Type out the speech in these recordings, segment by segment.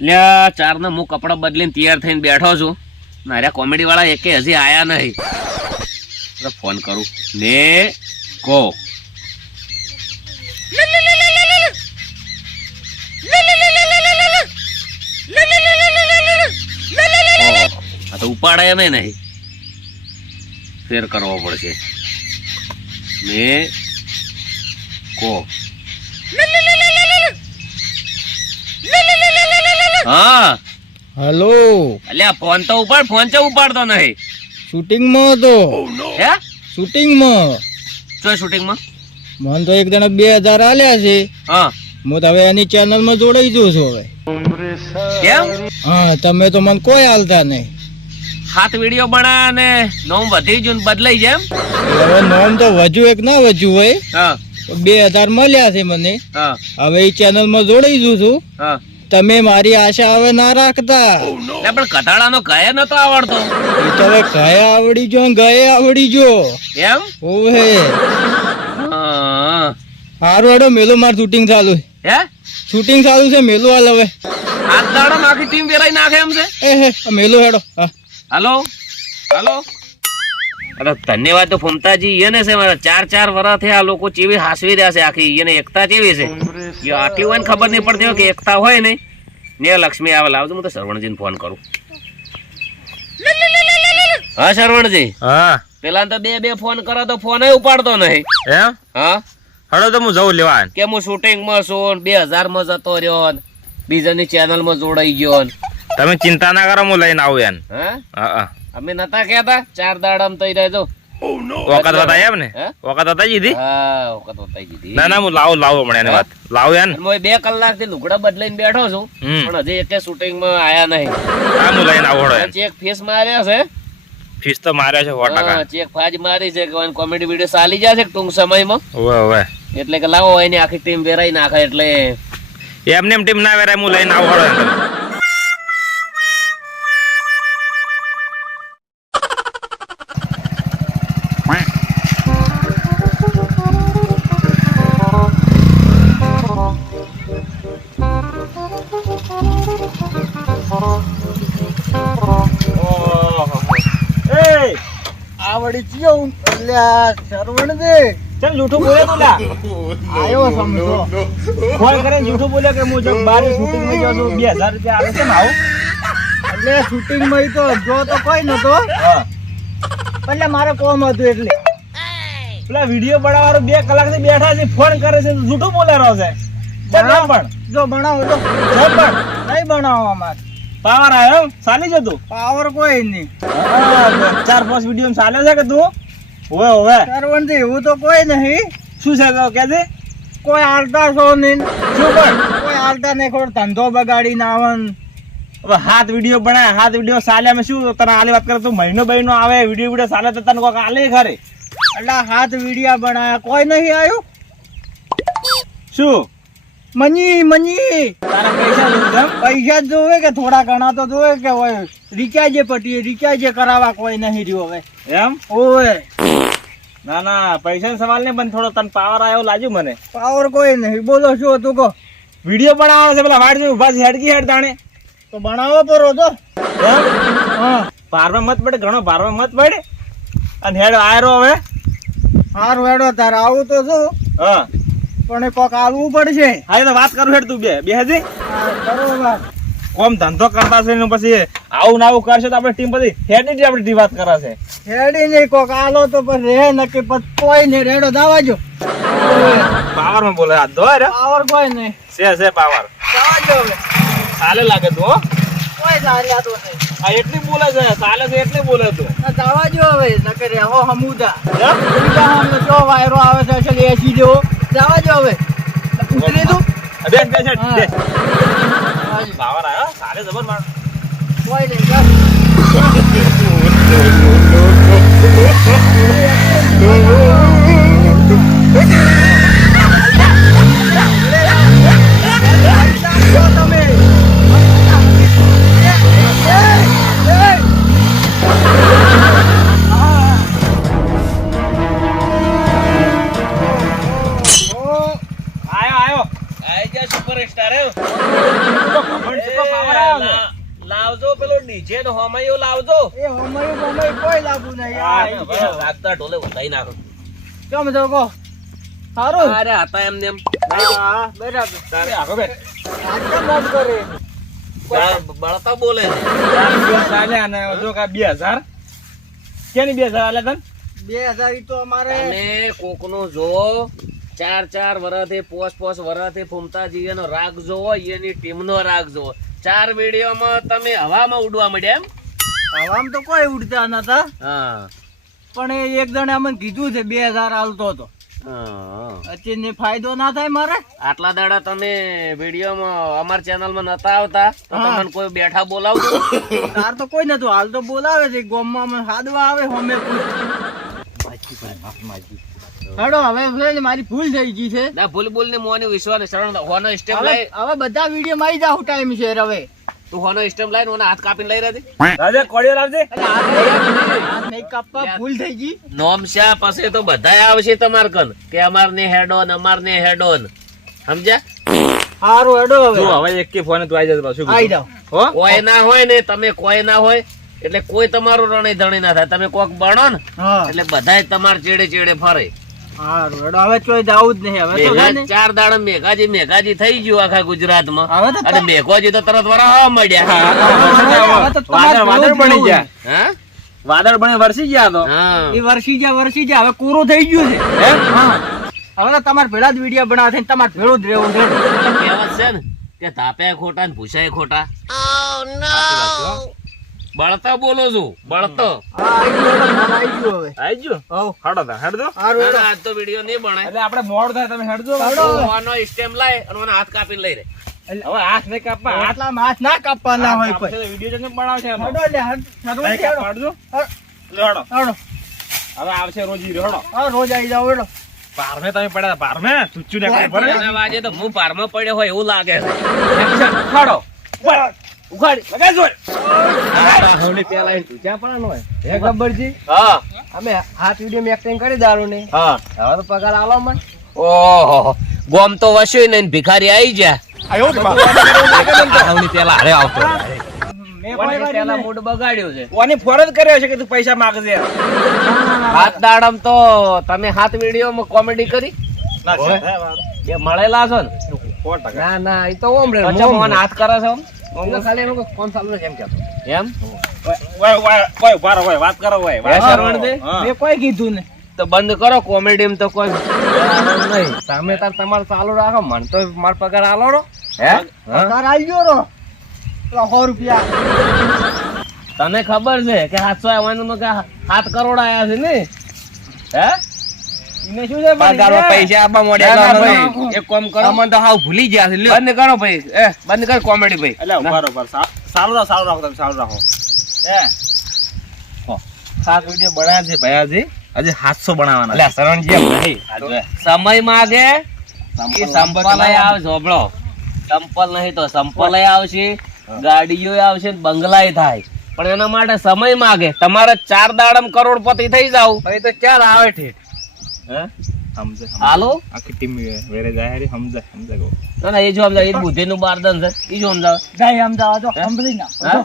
લ્યા ચાર ને હું કપડા બદલીને તૈયાર થઈને બેઠો છું. મારા કોમેડી વાળા એકે હજી આયા નહીં. ફોન કરું. ને કો. ઓહ, આ તો ઉપાડાય એમ નહીં. ફેર કરવો પડશે. ને કો. હા. હલો. અલ્યા ફોન તો ઉપાડ ફોન છે ઉપાડતો નહીં? શૂટિંગમાં હતો. હે? શૂટિંગમાં. ચોય શૂટિંગમાં? મને તો એક જણા બે હજાર આલ્યા છે. હા. હું તો હવે એની ચેનલમાં જોડાઈ જઉં છું હવે. કેમ? હા તમે તો મને કોઈ હાલતા નહીં. હાથ વીડિયો બના અને નોમ વધી ને બદલાઈ જાય એમ? હવે નોમ તો વધુ એક ના વધુ હોય. હા. બે હજાર મળ્યા છે મને. હા. હવે એ ચેનલમાં જોડાઈ જઉં છું. હા. તમે મારી આશા હવે ના રાખતા. પણ કથાળાનો ગયા નતો આવડતો. એ તો હવે ગયા આવડી જો ગયે આવડી જો. એમ? ઓહે. હારું હેડો મેલો માર શૂટિંગ ચાલુ હે? શૂટિંગ ચાલુ છે મેલો હાલ હવે. હાથ દાડો આખી ટીમ વેરાઈ નાખે એમ છે? એ હે મેલો હેડો હા. હાલો? હાલો? અરે ધન્યવાદ તો ફમતાજી એને છે મારા ચાર ચાર વર્ષથી આ લોકો ચેવી હાસવી રહ્યા છે આખી એને એકતા ચેવી છે? એ આટલી હોય ને ખબર નહીં પડતી કે એકતા હોય ને ને લક્ષ્મી આવે લાવજો હું તો શ્રવણજીને ફોન કરું. હા શ્રવણજી? હા. પેલા તો બે બે ફોન કરો તો ફોન ઉપાડતો નહીં. એમ? હા? હળો તો હું જઉં લેવા કે હું શૂટિંગમાં છું ને બે હજારમાં જતો રહ્યો બીજાની બીજાની ચેનલમાં જોડાઈ ગયો તમે ચિંતા ના કરો હું લઈને આવું એમ. હા હા. અમે નતા કહેતા ચાર દાડામાં તઈ રહેજો વખત બતાવી એમ ને વખત બતાવી દીધી? હા વખત બતાઈ દીધી. ના ના હું લાવો લાવો હમણાં એની વાત. લાવો યાર હું બે કલાકથી લુગડા બદલાઈને બેઠો છું. પણ હજી એકે શૂટિંગમાં આયા નહીં. હું લઈને આવો ચેક ફેસ માર્યા છે? ફીસ તો માર્યા છે સો ટકા. ચેક ફાજ મારી છે કે કોમેડી વીડિયો ચાલી જશે ટૂંક સમયમાં? ઓવે ઓવે એટલે કે લાવો એની આખી ટીમ વેરાઈ નાખે એટલે. એમને એમ ટીમ ના વેરાય હું લઈને આવું આ ચલ જૂઠું બોલે તું લા. આયો સમજો. ફોન કરે જૂઠું બોલે કે હું જો બાર શૂટિંગમાં જાઉં છું બે રૂપિયા આવે છે ને આવું? એટલે શૂટિંગમાં તો જો તો કોઈ નતો. એટલે મારે કોમ હતું એટલે. પેલા વીડિયો બનાવવાનો બે કલાકથી બેઠા છે ફોન કરે છે જૂઠું બોલે રહ્યો છે. ચલ પણ જો બનાવો તો પણ નહીં બનાવો અમારે. પાવર આવ્યો? ચાલી જતું? પાવર કોઈ નહીં. ચાર પાંચ વીડિયો ચાલે છે કે તું? હોવે સરવણ દે એવું તો કોઈ નહીં. શું છે તો કે છે કોઈ હાલતા છો નહીં. શું પણ? કોઈ હાલતા નહીં ખોડ ધંધો બગાડી ના આવે હવે હાથ વીડિયો બનાય હાથ વીડિયો સાલે અમે શું તને આલે વાત કરે તું મહિનો મહિનો આવે વીડિયો વીડિયો સાલે તો તને કોક આલે ખરે એટલે હાથ વિડીયા બનાયા. કોઈ નહીં આવ્યું શું? Money money. તારા પૈસા એમ? પૈસા જ જોવે કે થોડા ઘણા તો જોવે કે હોય. રિચાર્જે પટીએ રિચાર્જે કરાવવા કોઈ નહીં રહ્યો હવે. એમ? ઓય ના ના પૈસાનો સવાલ નહીં પણ થોડો તને પાવર આવ્યો લાગ્યું મને. પાવર કોઈ નહીં. બોલો શું હતું કહો? વીડિયો બનાવો છે પેલા વાડ ઊભા છે હેડકી હેડ તાણે. તો બનાવો પરો તો એમ હા. ભારમાં મત પડે ઘણો ભારમાં મત પડે. અને હેડ આયરો હવે. સારું હેડો તારે આવું તો શું? હા. પણ કોક આવવું પડશે. હા તો વાત કરું હેડ તું બે. બે હજી? બરોબર. કોમ ધંધો કરતા છે ને પછી આવું ને આવું કરશે તો આપણે ટીમ પછી હેડી આપડે આપણી વાત કરાશે હેડી નહીં કોક આલો તો પછી રે નક્કી પછી કોઈ નહીં રેડો દાવાજો પાવરમાં બોલે હાથ ધો રે. પાવર કોઈ નહીં. છે છે પાવર. દાવાજો હવે. ચાલે લાગે તું કોઈ ચાલ્યા તો નહીં. આ એટલી બોલે છે ચાલે છે એટલી બોલે તું. દાવાજો હવે નકર રહો હમુદા. જો વાયરો આવે છે એસી જેવો દાવાજો હવે. ઉતરી તું બેસ બેસ બેસ. પાવર આવ્યો સારે જબર માર. કોઈ નહીં છે તો પાવર લાવજો પેલો ડીજે ને હોમાયો લાવજો. એ હોમયું બોમયું કોઈ લાગુ નહીં આ આઈ ઢોલે વધાઈ નાખો. કેમ છો કહો? સારું? અરે હતા એમને એમ. હા બરાબર. તારે આગો બે આટલા મોજ કરે. બળતા બોલે છે. ચાલ્યા અને જો કે બે હજાર. કેની બે હજાર આલ્યા તને? બે હજાર ઈ તો અમારે અને કોકનું જો ચાર ચાર વરથી પોસ પોસ વરથી જઈએ એનો રાગ જોવો એની ટીમનો રાગ જોવો. ચાર વિડીયોમાં તમે હવામાં ઉડવા મળ્યા એમ? હવામાં તો કોઈ ઉડતા નતા. હા. પણ એ એક જણે અમને કીધું છે બે હજાર હાલતો હતો હા. અત્યારે ફાયદો ના થાય મારે? આટલા દાડા તમે વિડીયોમાં અમાર ચેનલમાં નતા આવતા તો તમને કોઈ બેઠા બોલાવતું તાર તો કોઈ નતું હાલ તો બોલાવે છે ગોમમાં હાદવા આવે હોમે હડો હવે ને મારી ભૂલ થઈ ગઈ છે. ના ભૂલ ભૂલ ને મોને વિશ્વાસ શરણ હોનો સ્ટેપ લઈ હવે બધા વીડિયો મારી જાવ ટાઈમ છે હવે. તું હોનો સ્ટેપ લાઈ ઓના હાથ કાપીને લઈ રહી રાજા કોડિયો લાવજે. નહીં- કાપવા ભૂલ થઈ ગઈ. નોમશા પાસે તો બધાય આવશે તમાર કન કે અમાર ને હેડોન અમાર ને. હેડોન સમજ્યા? સારું હેડો હવે. તું હવે એક કે ફોન તું આવી જતો પાછું આવી જાવ. હો? કોઈ ના હોય ને તમે કોઈ ના હોય એટલે કોઈ તમારું રણે ધણી ના થાય. તમે કોક બણો ને એટલે બધાય તમાર ચેડે ચેડે ફરે. હેડો હવે ચોય જાવું જ નહીં હવે તો છે મેઘા ને ચાર દાડા મેઘાજી મેઘાજી થઈ ગયું આખા ગુજરાતમાં. અને મેઘોજી તો તરત વરાવા મળ્યા. હવે તો તમારે વાદળ બની ગયા. વાદળ બની વરસી ગયા તો. એ વરસી ગયા વરસી ગયા હવે કુરું થઈ ગયું છે. હવે તો તમારે ભેળા જ વીડિયો બનાવે છે તમારે ભેળું જ રહેવું છે. ને? કે તાપે ખોટા ને ભૂસાય ખોટા. બળતા બોલો છો બળતો. હા આઈ ગયું હેડો, ફોન આઈ ગયું હવે. આવી ગયો? હવ. હડો તા હેડજો. સારું તો વીડિયો નહીં બનાય એટલે આપણે મોડ થાય તમે હેડજો. હેડો. સ્ટેમ લાય અને મને હાથ કાપી લઈ રે. હવે હાથ ને કાપવા હાથ આટલા હાથ ના કાપવાના હોય કોઈ. વીડિયો. હેડો એટલે હેડો. હેડો. હેડો. હવે આવશે રોજી હેડો. હા રોજ આવી જાવ હેડો. પારમે તમે પડ્યા પારમે? ને કાંઈ ભરે વાજે તો હું પારમાં પડ્યો હોય એવું લાગે છે. ઉખાડો ઉખાડી લગાડજો હે. ગબ્બરજી હા અમે હાથ વીડિયો માં એક્ટિંગ કરી દારૂ ને હા. હવે તો પગાર આલો મન. ઓહો. ગોમ તો વસ્યું ને ભિખારી આવી પેલા હારે આવતો જ કર્યો છે કે તું પૈસા માંગજે? હાથ દાડમ તો તમે હાથ વિડીયોમાં કોમેડી કરી? મળેલા છો ને? ના ના એ તો હાથ કરે છે આમ? ખાલી એનો કોણ ચાલુ છે એમ કહેતો. એમ? ઓય, ઓય, ઓય, ઊભા ઓય, વાત કરો ઓય, વાત હે, દે? કોઈ કીધું ને. તો બંધ કરો કોમેડી તો કોઈ નહીં. તમે તાર તમારું ચાલુ રાખો મન તો માર પગાર આલો રો હે? પગાર આવી ગયો રો પેલા સો રૂપિયા. તને ખબર છે કે સાતસો આવવાનું કે સાત કરોડ આયા છે ને? હે? પૈસા આપવા મળ્યા ના, ના, ભાઈ ભાઈ. એક કામ કરો. મને તો હાવ ભૂલી ગયા છે બંધ કરો ભાઈ. એ બંધ કર કોમેડી ભાઈ. એટલે ઊભા રહો, ઊભા રહો. સા- સારું રાખો, સારું રાખો તમે, સારું રાખો. એ. સાત વીડિયો બનાવ્યા છે ભૈયાજી હજી સાતસો બનાવવાના અલ્યા શરણજી એમ સમય માગે કે સંપલ. આવે જોબળો સંપલ નહીં તો સંપલ આવશે ગાડીઓ આવશે બંગલાય થાય. પણ એના માટે સમય માગે. તમારે ચાર દાડમ કરોડપતિ થઈ જાવ. ભાઈ તો ચાલ આવે ઠેઠ. હાલો? આખી ટીમ વેરે જાય હારી, સમજે, સમજે ના ના એ જો સમજાવ એ બુદ્ધિ નું બારદન છે. એ જો સમજાવ. જાય અમદાવાદ તો સાંભળી ના. હા?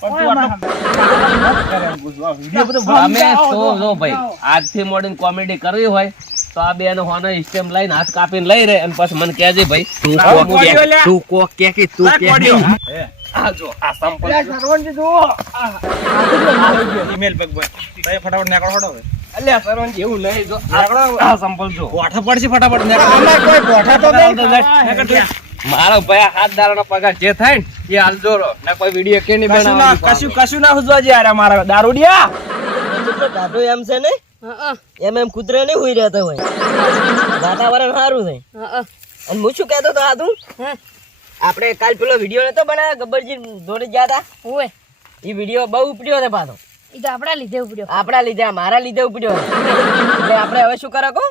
પણ તું આટલો વીડિયો બધો અમે તો જો ભાઈ. આજથી મોડીને કોમેડી કરવી હોય તો આ બે નો હોનો લઈને હાથ કાપીને લઈ રે અને પછી મને કહેજે ભાઈ તું કોક કે તું કોક કે કે તું કે આ જો આ સંપલ સરવણજી જુઓ. આ હાથું જો ઈમેલ પગ ભાઈ. ભાઈ ફટાફટ નીકળો, હવે. અલ્યા સરવણજી જેવું નહીં જો. આ પડશે ફટાફટ. આમાં કોઈ ગોઠા તો નહીં મારો ભાઈ હાથ દાડાનો પગાર જે થાય ને એ ના કોઈ વીડિયો કે નહીં કશું કશું કશું ના હુજવા જે યાર મારા દારૂડિયા! દાદો એમ છે ને એમ એમ કુતરે નહીં હુઈ રહેતા હોય. વાતાવરણ સારું થાય અને હું શું કહેતો હતો આ તું? આપણે કાલ પેલો વીડિયો નતો બનાવ્યો ગબ્બરજી દોડી ગયા હતા એ વીડિયો બહુ ઉપડ્યો છે પાછો. તો આપડા લીધે ઉપડ્યો આપણા લીધે મારા લીધે ઉપડ્યો એટલે આપણે હવે શું કરો કો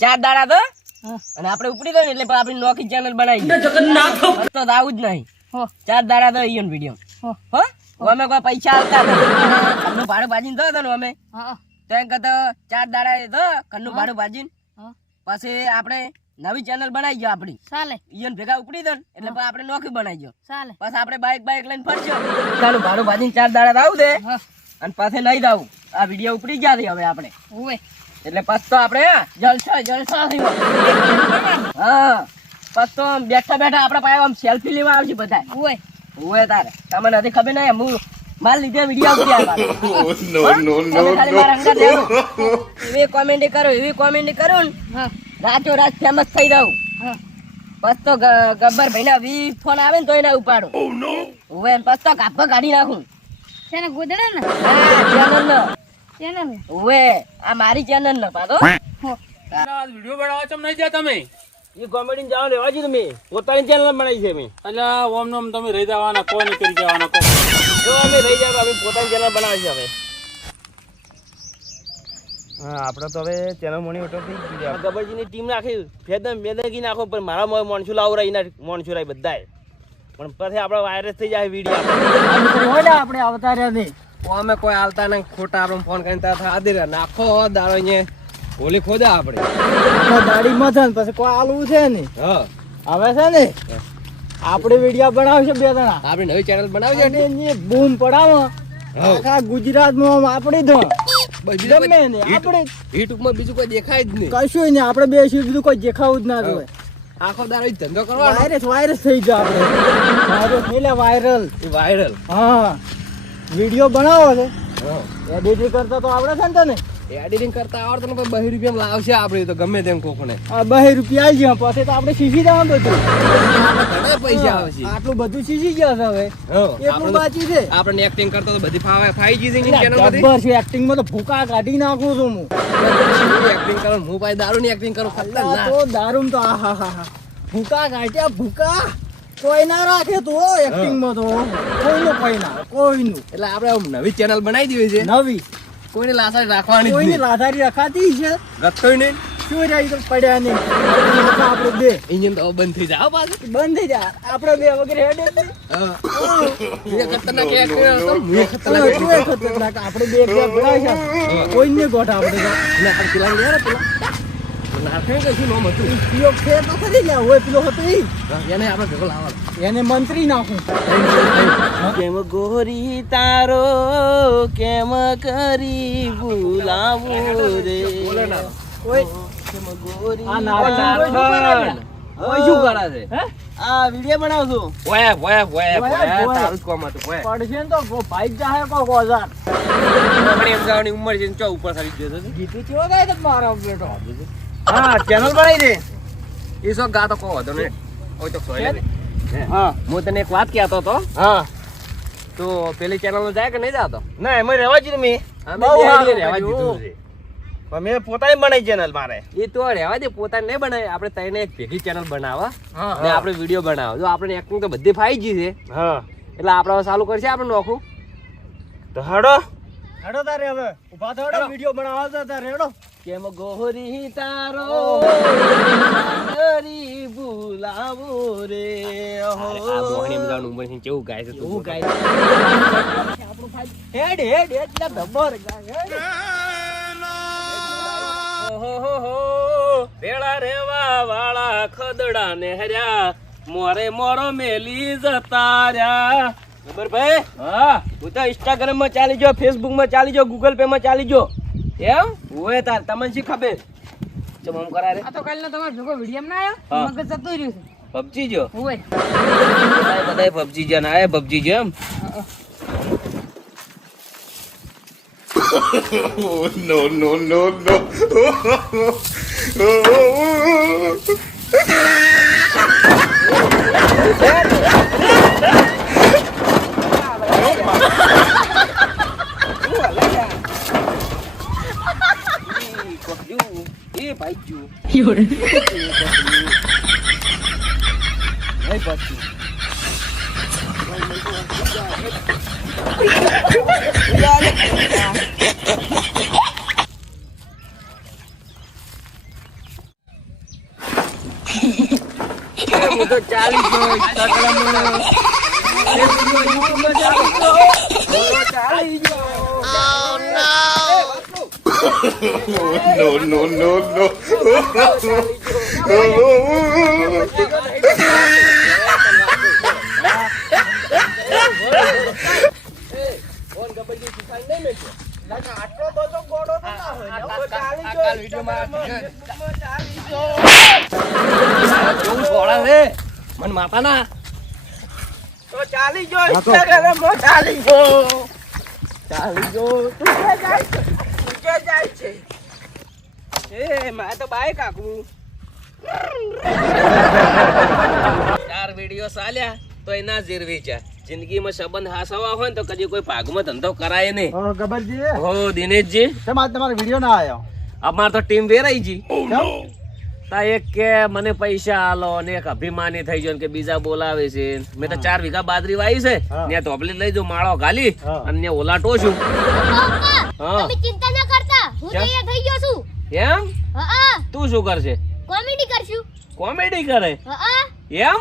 ચાર દાડા તો. અને આપણે ઉપડી દો ને એટલે આપણી નોકી ચેનલ બનાવી તો આવું જ નહીં. ચાર દાડા તો ઈયોન વીડિયો હો. હો? અમે કોઈ પૈસા આવતા ઘરનું ભાડું ભાજીને તો હતો ને અમે. હા તો એમ કહેતો ચાર દાડા એ તો ઘરનું ભાડું ભાજીને પછી આપણે નવી ચેનલ બનાવી ગયો આપણી. ચાલે ઈયન ભેગા ઉપડી દો એટલે પછી આપણે નોકરી બનાવી ગયો. ચાલે બસ આપણે બાઈક બાઈક લઈને ફરજો. ચાલો ભાડું ભાજીને ચાર દાડા આવું દે. હા. અને પાસે નહીં દાવું આ વીડિયો ઉપડી ગયા છે હવે આપણે. ઓય એટલે પછી તો આપણે જલસા જલસા હા પછી તો આમ બેઠા બેઠા આપણા પાસે આમ સેલ્ફી લેવા આવશે બધા ઓય ઓય તારે. તમને નથી ખબર નહીં હું માલ લીધે વીડિયો ઉપડી આવ્યા એવી કોમેન્ટ કરો એવી કોમેન્ટ કરું ને. હા. રાતો રાત ફેમસ થઈ જાવ હા. બસ તો ગબ્બર ગબ્બર ભાઈના વી ફોન આવે ને તો એને ઉપાડો. હવે બસ તો કાપો કાઢી નાખું. તેને ગોદડે ને? હા ચેનલ નો. ચેનલ હવે આ મારી ચેનલ નો હો. વીડિયો બનાવવા ચમ નહીં ગયા તમે? એ કોમેડી જાવ લેવા જી તમે. પોતાની ચેનલ બનાવી છે મેં. અલ્યા ઓમ નોમ તમે રહી જવાના કોઈ નહીં કરી જવાના કોઈ જો અમે રહી જાવ અમે પોતાની ચેનલ બનાવી છે હવે. આપણે તો હવે ચેનલ મોની ઓટો થઈ ગઈ ગબરજીની ટીમ નાખી. ફેદમ મેદગી નાખો પણ મારા મોય લાવ રહી ના મોણસું લાવી બધાય પણ પછી આપણે વાયરસ થઈ જાય વીડિયો હોય આપણે આવતા રહ્યા નહીં. અમે કોઈ આવતા નહીં. ખોટા આપણે ફોન કરીને ત્યાં આદિ રહ્યા નાખો દાડો અહીંયા. હોલી ખોદા આપણે. દાડી દાઢીમાં છે ને પછી કોઈ આલવું છે ને હા. હવે છે ને? આપણે વીડિયો બનાવશે બે જણા. આપણે નવી ચેનલ બનાવી અને બૂમ પડાવો. આખા ગુજરાતમાં આપણી ધોણ. તો ગમે ને આપણે યુટ્યુબમાં બીજું કોઈ દેખાય જ નહીં. કશું નહીં આપણે બે બીજું કોઈ દેખાવું જ ના જોઈએ આખો દાડો ધંધો વાયરસ વાયરસ થઈ જાય આપણે. વાયરસ નહીં વાયરલ વાયરલ હા. વીડિયો બનાવો છે. એડિટિંગ કરતા તો આવડે છે ને તને? એડિટિંગ કરતા આવડતો પણ બહી રૂપિયા લાવશે આપણે તો ગમે તેમ કોકને. આ બે રૂપિયા આવી ગયા પછી તો આપણે શીખી જવા બધું ઘણા પૈસા આવશે આટલું બધું શીખી ગયા છે હવે. એટલું બાકી છે. આપણને એક્ટિંગ કરતા તો બધી ફાવે ફાઈ જી છે ચેનલ બધી? જબ્બર છે એક્ટિંગમાં તો ભૂકા કાઢી નાખું છું હું. એક્ટિંગ કરું હું પાછી દારૂ ની એક્ટિંગ કરું ખતરનાક. તો દારૂ તો આ હા હા હા. ભૂકા કાઢ્યા ભૂકા. કોઈ ના રાખે તો એક્ટિંગમાં તો. કોઈનું કોઈ ના કોઈનું. એટલે આપણે નવી ચેનલ બનાવી દેવી છે. નવી. કોઈને લાસારી રાખવાની કોઈની નહીં. રખાતી છે. રખતોય નહીં. શું રહ્યા તો પડ્યા નહીં. આપણે બે. ઇન્જિન તો બંધ થઈ જાય પાછું. બંધ થઈ જાય. આપણે બે વગેરે હેડે. આપણે બે કોઈને ગોઠા આપણે પેલા. ને યાર પેલા નારખે કે શું નામ હતું પેલો છે તો ખરી લ્યા, હોય પેલો હતો હા, એને આપણે ભેગો લાવવાનો એને મંત્રી નાખું. કેમ ગોરી તારો કેમ કરી ભૂલાવું રે? નારખણ કોઈ શું કરે લ્યા? ઓય શું કરે છે? આ વિડિયો બનાવજો ઓય ઓય ઓય ઓય, ઓય. તારું જ હતું ઓય. પડશે ને તો કો- ભાઈ જાહે કોક ઓઝાર. આપણે એમ જવાની ઉંમર છે ને ચો ઉપર સારી છે મારો બેટો? હા ચેનલ બનાવી દે. એ શું ગાતો કહો હતો ને ઓય તો હા. હું તને એક વાત કહેતો હતો. હા. તો પેલી ચેનલ જાય કે નહીં જાતો? ના એમાં રહેવા જ મેં બહુ રહેવા દીધું છે. મેં પોતાની બનાવી ચેનલ મારે. એ તો રહેવા દે પોતાને નહીં બનાવે. આપણે તઈને એક ભેગી ચેનલ બનાવવા ને આપણે વીડિયો બનાવો. જો આપણે એક્ટિંગ તો બધી ફાઈ ગઈ છે. હા. એટલે આપણે હવે ચાલુ કરશે આપણે નોખું. તો હડો. હડો તારે હવે. ઊભા હડો વિડિયો બનાવવા તો તારે. હડો. કેમ ગોરી તારો? કરી ભૂલાવો રે આ મોહની અમદાવાદ ઉંમર છે કેવું ગાય છે તું ગાય હેડ હેડ હેડ એટલે ડબ્બર હેડ. રેવા વાળા ખદડા ને હર્યા મોરે મોરો મેલી જતા રહ્યા ભાઈ? હા. હું તો ઇન્સ્ટાગ્રામમાં ચાલી ગયો ફેસબુકમાં ચાલી ગયો ગૂગલ પે માં ચાલી ગયો. એમ? ઓય તાર તમને શી ખબર? ચમ આમ કરા રે. આ તો કાલનો તમારો ભેગો વીડિયો ના આયો આવ્યો મગજ જતો રહ્યો છે. પબજી જો. ઓવે બધાય પબજી જો ના પબજી જો એમ. No, no, no, no. એ ભાઈ જુ હું તો ચાલી ગયો Instagram no, no, no, no. આટલો બધો ગોળો તો ના હોય ને. હવે ચાલી ગયો Instagram માં. તો ચાલી ગયો Instagram માં ચાલી ગયો ચાલી ગયો તું ક્યાં જાય છે તું ક્યાં જાય છે એ મારે તો બાઈક આખું ચાર વીડિયો ચાલ્યા તો એના જીરવી છે જિંદગીમાં સંબંધ હાસવા હોય ને તો કદી કોઈ ભાગમાં ધંધો કરાય નહીં. ઓ ગબરજી. હો દિનેશજી. તમારો વીડિયો ના આવ્યો અમાર તો ટીમ વેરાઈ જી તા એક કે મને પૈસા આલો ને એક અભિમાની થઈ ગયો ને કે બીજા બોલાવે છે. મેં તો ચાર વીઘા બાદરી વાવી છે. ને ત્યાં તોપલી લઈ જો માળો ગાલી અને ઓલા ઓલાટો છું. હા. તમે ચિંતા ના કરતા. હું તૈયાર થઈ ગયો છું. એમ? તું શું કરશે? કોમેડી કરશું. કોમેડી કરે? એમ?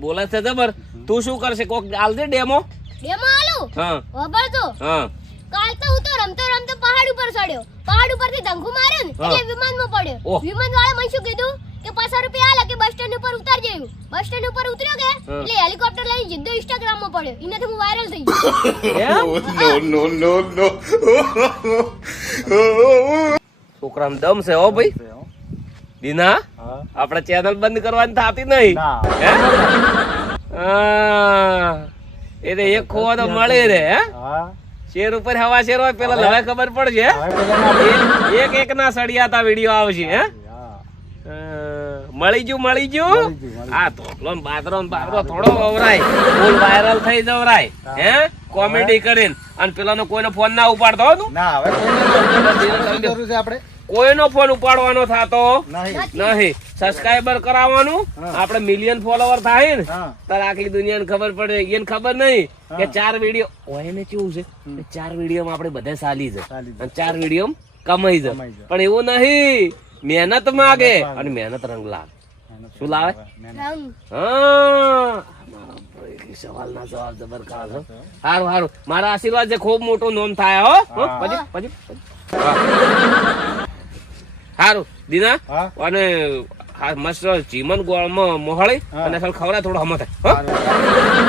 બોલે છે જબર તું શું કરશે? કોક આલ દે ડેમો? ડેમો આલો? હા. વાપરતો હા. કાલ તો હું તો રમતો રમતો પહાડ ઉપર ચડ્યો. પહાડ ઉપરથી ધંખુ માર્યો ને. એટલે વિમાનમાં પડ્યો. વિમાન વાળા મને શું કીધું? કે પાછા રૂપિયા આલે કે બસ સ્ટેન્ડ ઉપર ઉતાર જયું બસ સ્ટેન્ડ ઉપર ઉતર્યો કે? એટલે હેલિકોપ્ટર લઈને જીદ્દો ઇન્સ્ટાગ્રામમાં પડ્યો. એનાથી હું વાયરલ થઈ ગયો. નો નો નો નો. no. દમ છે હો ભાઈ. દીના આપણે ચેનલ બંધ કરવાની થતી નહીં. હે? હા. એટલે એક ખોવા તો મળે રે હા? શેર ઉપર હવા શેર હોય પેલા હવે? ખબર પડશે એક એક ના સળિયાતા વીડિયો આવશે હે. મળી ગયું મળી ગયું આ તો બાદરો બાદરો થોડો વવરાય. ફૂલ વાયરલ થઈ જવરાય હે. કોમેડી કરીને. અને પેલાનો કોઈનો ફોન ના ઉપાડતો તું. ના હવે જરૂર છે આપણે. કોઈનો ફોન ઉપાડવાનો થાતો નહીં. સબસ્ક્રાઈબર સબસ્ક્રાઇબર કરાવવાનું? આપણે મિલિયન ફોલોવર થાય ને તાર આખી દુનિયાને ખબર પડે. એને ખબર નહીં કે ચાર વીડિયો ઓયને કેવું છે? ચાર વિડીયોમાં આપણે બધા સાલી છે. અને ચાર વીડિયો કમાઈ છે. જાય. પણ એવું નહીં. મહેનત માગે અને મહેનત રંગ લાવે શું લાવે? હા. મારા ભાઈ સવાલના જવાબ જબર સારું સારું મારા આશીર્વાદ છે ખૂબ મોટું નોમ થાય હો. હો, પછી પછી હારું. દીના? અને મસ્ત ચીમન ગોળમાં મોહળી. અને ખવડાય થોડો હમો થાય. હો? સારું.